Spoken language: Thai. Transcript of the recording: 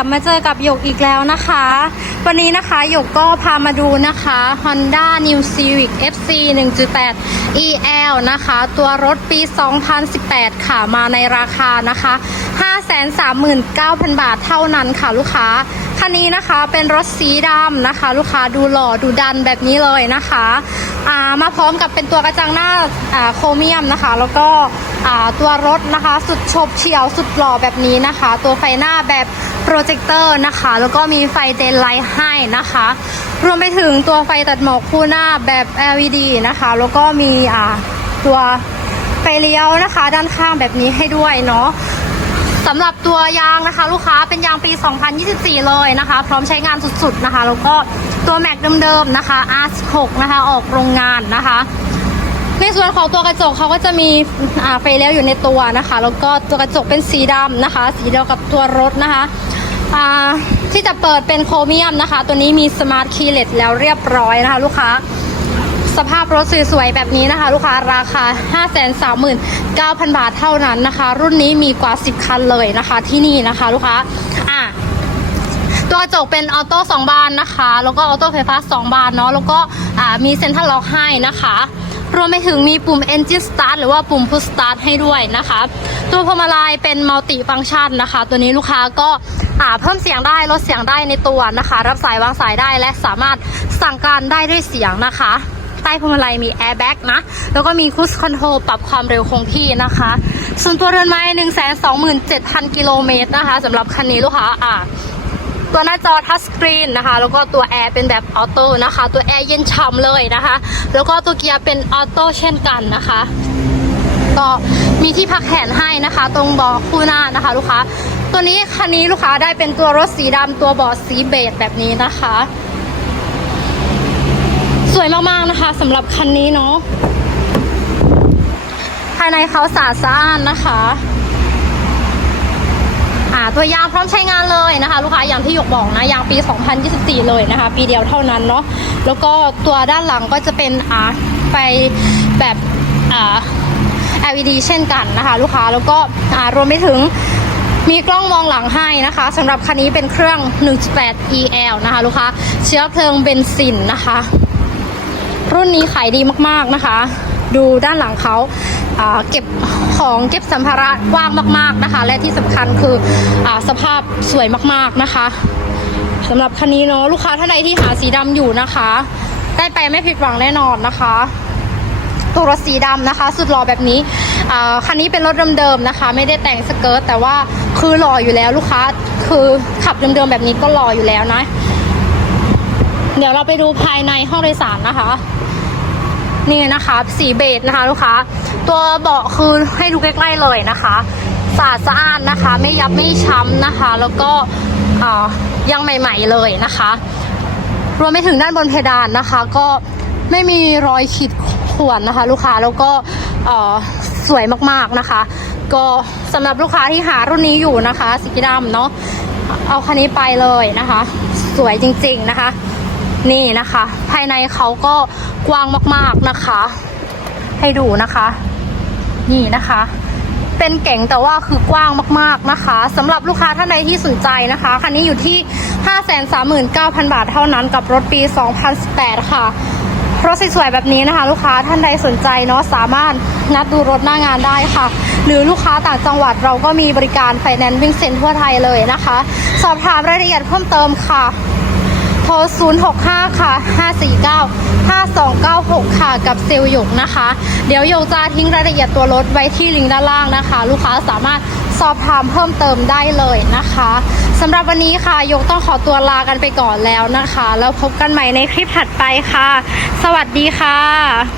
กลับมาเจอกับหยกอีกแล้วนะคะ วันนี้นะคะหยกก็พามาดูนะคะ Honda New Civic FC 1.8 EL นะคะ ตัวรถปี 2018 ค่ะมาในราคานะคะ 539,000 บาทเท่านั้นค่ะลูกค้า คันนี้นะคะเป็นรถสีดำนะคะ ลูกค้าดูหล่อดูดันแบบนี้เลยนะคะ อ่ามาพร้อมกับเป็นตัวกระจังหน้าอ่าโครเมียมนะคะ แล้วก็อ่าตัวรถนะคะ สุดโฉบเฉียวสุดหล่อแบบนี้นะคะ ตัวไฟหน้าแบบโปรเจคเตอร์นะคะ แล้วก็มีไฟเดนไลท์ให้นะคะ รวมไปถึงตัวไฟตัดหมอกคู่หน้าแบบ LED นะคะ แล้วก็มีอ่าตัวไฟเลี้ยวนะคะ ด้านข้างแบบนี้ให้ด้วยเนาะ สำหรับตัวยางนะคะ ลูกค้าเป็นยางปี 2024 เลยนะคะ พร้อมใช้งานสุดๆนะคะ แล้วก็ตัวแม็กเดิมๆนะคะ R16 นะคะออกโรงงานนะคะ ในส่วนของตัวกระจกเขาก็จะมีไฟเลี้ยวอยู่ในตัวนะคะ แล้วก็ตัวกระจกเป็นสีดำนะคะ สีเดียวกับตัวรถนะคะที่จะเปิดเป็นโครเมียมนะคะ ตัวนี้มีสมาร์ทคีย์เลสแล้วเรียบร้อยนะคะ ลูกค้า สภาพรถสวยๆแบบนี้นะคะ ลูกค้าราคา 539,000 บาทเท่านั้นนะคะ รุ่นนี้มีกว่า 10 คันเลยนะคะ ที่นี่นะคะ ลูกค้าอะตัวกระจกเป็นออโต้สองบานนะคะ แล้วก็ออโต้ไฟฟ้าสองบานเนาะแล้วก็อ่ามีเซ็นทรัลล็อกให้นะคะรวมไปถึงมีปุ่ม Engine Start หรือว่าปุ่ม Push Start ให้ด้วยนะคะ ตัวพวงมาลัยเป็นมัลติฟัง c t ชันนะคะ ตัวนี้ลูกค้าก็อ่าเพิ่มเสียงได้ลดเสียงได้ในตัวนะคะ รับสายวางสายได้และสามารถสั่งการได้ด้วยเสียงนะคะ ต้พวงมาลัยมีแอร์แบ็กนะ แล้วก็มีคูสคอนโทรลปรับความเร็วคงที่นะคะ ส่วนตัวเรือนไม้1 2 7 0 0 0กิโลเมตรนะคะสำหรับคันนี้ลูกค้าอ่าตัวหน้าจอทัชสกรีนนะคะ แล้วก็ตัวแอร์เป็นแบบออโต้นะคะ ตัวแอร์เย็นฉ่ำเลยนะคะ แล้วก็ตัวเกียร์เป็นออโต้เช่นกันนะคะ ก็มีที่พักแขนให้นะคะ ตรงเบาะคู่หน้านะคะ ลูกค้า ตัวนี้คันนี้ลูกค้าได้เป็นตัวรถสีดำตัวเบาะสีเบจแบบนี้นะคะ สวยมากๆนะคะสำหรับคันนี้เนาะภายในเขาสะอาดสะอ้านนะคะอ่าตัวยางพร้อมใช้งานเลยนะคะ ลูกค้าอย่างที่หยกบอกนะยางปี 2024 เลยนะคะ ปีเดียวเท่านั้นเนาะแล้วก็ตัวด้านหลังก็จะเป็นอ่าไฟแบบอ่า LED เช่นกันนะคะ ลูกค้าแล้วก็อ่ารวมไปถึงมีกล้องมองหลังให้นะคะสำหรับคันนี้เป็นเครื่อง 1.8 EL นะคะ ลูกค้า เชื้อเพลิงเบนซินนะคะ รุ่นนี้ขายดีมากๆนะคะ ดูด้านหลังเขาเก็บของเก็บสัมภาระกว้างมาก ๆนะคะ และที่สำคัญคืออสภาพสวยมากๆนะคะสำหรับคันนี้เนาะลูกค้าท่านใดที่หาสีดำอยู่นะคะ ได้ไปไม่ผิดหวังแน่นอนนะคะตัวรถสีดำนะคะ สุดหล่อแบบนี้คันนี้เป็นรถเดิมๆนะคะ ไม่ได้แต่งสเกิร์ตแต่ว่าคือหล่ออยู่แล้วลูกค้าคือขับเดิมๆแบบนี้ก็หล่ออยู่แล้วนะ เดี๋ยวเราไปดูภายในห้องโดยสารนะคะ นี่นะคะ สีเบจนะคะลูกค้า ตัวเบาะคือให้ดูใกล้ๆเลยนะคะสะอาดสะอานนะคะ ไม่ยับไม่ช้ำนะคะ แล้วก็อ่ายังใหม่ ๆเลยนะคะ รวมไปถึงด้านบนเพดานนะคะ ก็ไม่มีรอยขีดข่วนนะคะ ลูกค้าแล้วก็อ่อสวยมากๆนะคะ ก็สำหรับลูกค้าที่หารุ่นนี้อยู่นะคะสีดำเนาะเอาคันนี้ไปเลยนะคะ สวยจริง ๆนะคะ นี่นะคะ ภายในเขาก็กว้างมากๆนะคะ ให้ดูนะคะ นี่นะคะ เป็นเก๋งแต่ว่าคือกว้างมากๆนะคะสำหรับลูกค้าท่านใดที่สนใจนะคะคันนี้อยู่ที่ 539,000 บาทเท่านั้นกับรถปี 2018 ค่ะรถสวยๆแบบนี้นะคะ ลูกค้าท่านใดสนใจเนาะสามารถนัดดูรถหน้างานได้ค่ะ หรือลูกค้าต่างจังหวัดเราก็มีบริการไฟแนนซ์วิ่งเซ็นทั่วไทยเลยนะคะ สอบถามรายละเอียดเพิ่มเติมค่ะ โทร065 ค่ะ 549 5296 ค่ะ กับเซลล์หยกนะคะ เดี๋ยวหยกจะทิ้งรายละเอียดตัวรถไว้ที่ลิงก์ด้านล่างนะคะ ลูกค้าสามารถสอบถามเพิ่มเติมได้เลยนะคะสำหรับวันนี้ค่ะยกต้องขอตัวลากันไปก่อนแล้วนะคะ แล้วพบกันใหม่ในคลิปถัดไปค่ะ สวัสดีค่ะ